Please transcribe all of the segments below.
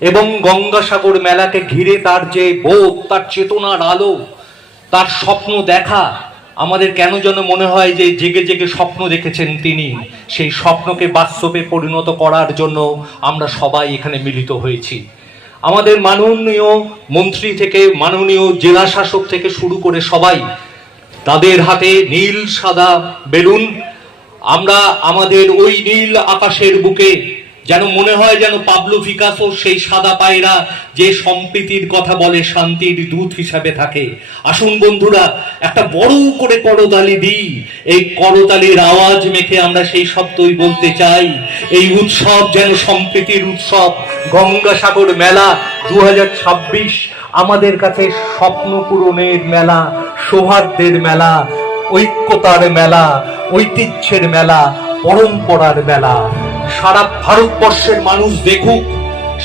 এবং গঙ্গাসাগর মেলাকে ঘিরে তার যে বোধ, তার চেতনার আলো, তার স্বপ্ন দেখা, আমাদের কেন যেন মনে হয় যে জেগে জেগে স্বপ্ন দেখেছেন তিনি। সেই স্বপ্নকে বাস্তবে পরিণত করার জন্য আমরা সবাই এখানে মিলিত হয়েছি। আমাদের মাননীয় মন্ত্রী থেকে মাননীয় জেলা শাসক থেকে শুরু করে সবাই, তাদের হাতে নীল সাদা বেলুন। আমরা আমাদের ওই নীল আকাশের বুকে যেন মনে হয় যেন পাবলো পিকাসো সেই সাদা পায়রা যে সম্প্রীতির কথা বলে, শান্তির দূত হিসাবে থাকে। আসুন বন্ধুরা, একটা বড় করে করতালি দিই। এই করতালির আওয়াজ মেখে আমরা সেই শব্দই বলতে চাই, এই উৎসব যেন সম্প্রীতির উৎসব। গঙ্গাসাগর মেলা 2026 আমাদের কাছে স্বপ্ন পূরণের মেলা, সৌহার্দ্যের মেলা, ঐক্যতার মেলা, ঐতিহ্যের মেলা, পরম্পরার মেলা। সারা ভারতবর্ষের মানুষ দেখুক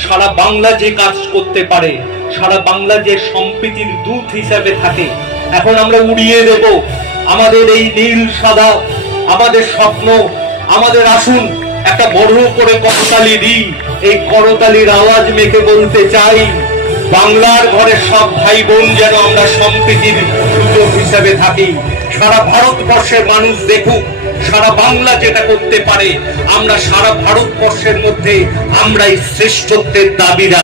সারা বাংলা যে কাজ করতে পারে, সারা বাংলা যে সম্প্রীতির দূত হিসাবে থাকে। এখন আমরা উড়িয়ে দেব আমাদের এই নীল সাদা, আমাদের স্বপ্ন, আমাদের আসুন একটা বড় করে করতালি দিই। এই করতালির আওয়াজ মেখে বলতে চাই, বাংলার ঘরে সব ভাই বোন যেন আমরা সম্প্রীতির দূত হিসাবে থাকি। সারা ভারতবর্ষের মানুষ দেখুক সারা বাংলা যেটা করতে পারে, আমরা সারা ভারতবর্ষের মধ্যে আমরাই শ্রেষ্ঠত্বের দাবিদার।